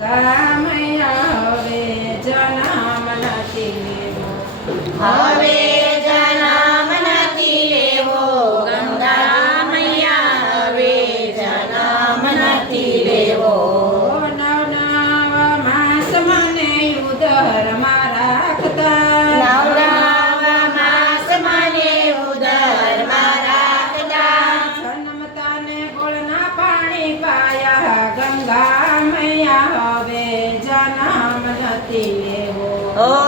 ગામયા હવે જન્મ નથી લેવો. હવે જન્મ નથી લેવો. ગંગા મૈયા હવે જન્મ લેવો. Oh.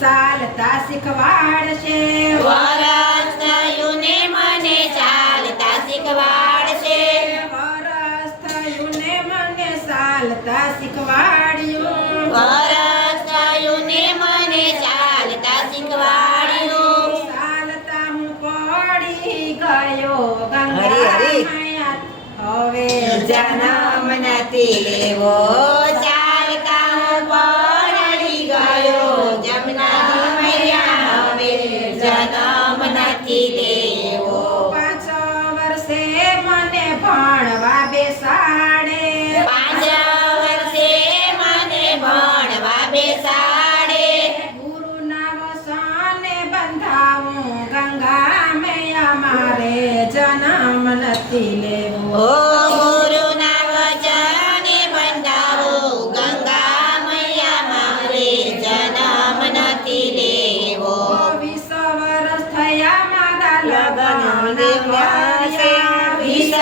ચાલતા શીખવાડશે વરસ થયું મને ચાલતા શીખવાડશે વરસ મને ચાલતા શીખવાડ્યું વરસ મને ચાલતા શીખવાડ્યું ચાલતા પડી ગયો ગંગા હવે જન્મ નથી લેવો. નથી લેવું. ગુરુના વચને બંધાવો ગંગા મૈયા મારે જન્મ નથી લેવો. વીસ વર્ષ થયા મારા લગ્ન વીસ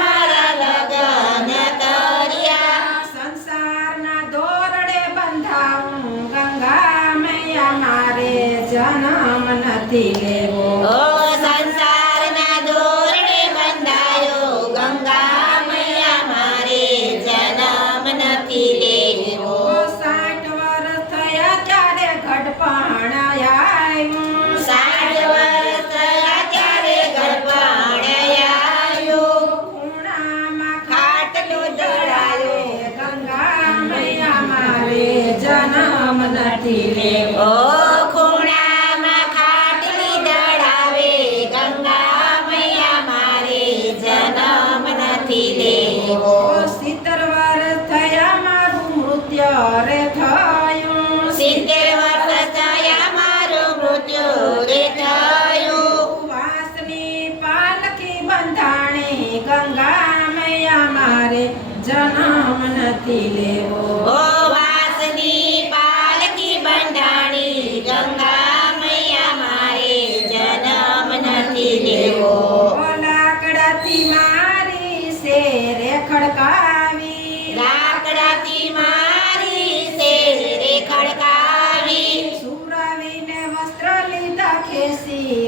મારા લગ્ન તર્યા સંસારના દોરડે બંધાવું ગંગા મૈયા મારે જન્મ નથી கட்டிலே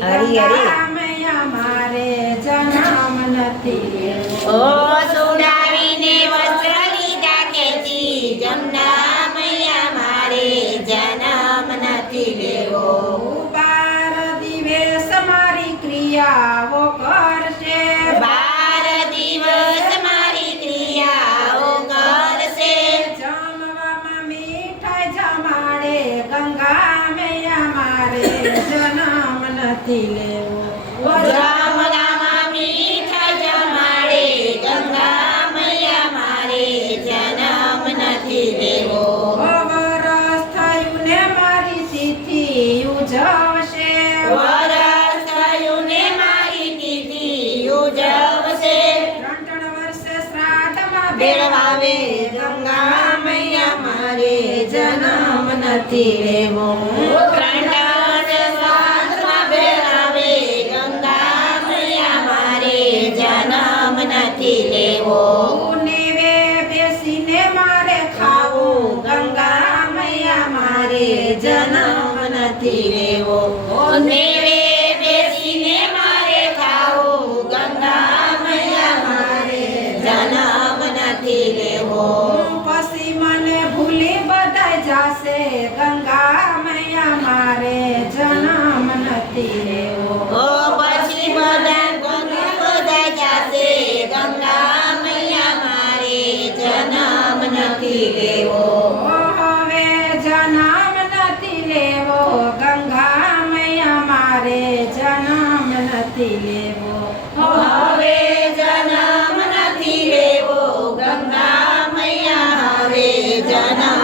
阿里阿里。નથી લેવો ગંગા મૈયા મારે જન્મ નથી લેવો વરસ થયું ને મારી તિથિ ઉજવશે વરસ થયું ને મારી તિથિ ઉજવશે ત્રણ ત્રણ વર્ષે શ્રાદ્ધમાં ગંગા મૈયા મારે જન્મ નથી લેવો ત્રણ નથી લેવો નેવે બેસીને મારે ખાવું ગંગા મૈયા મારે જન્મ નથી લેવો. નેવે બેસીને મારે ખાવું ગંગા મૈયા મારે જન્મ નથી લેવો. પછી મને ભૂલી બધાય જાશે ગંગા નથી દેવો. હવે જન્મ નથી લેવો. ગંગા મૈયા મારે જન્મ નથી લેવો. હવે જન્મ નથી લેવો. ગંગા મૈયા હવે જન્મ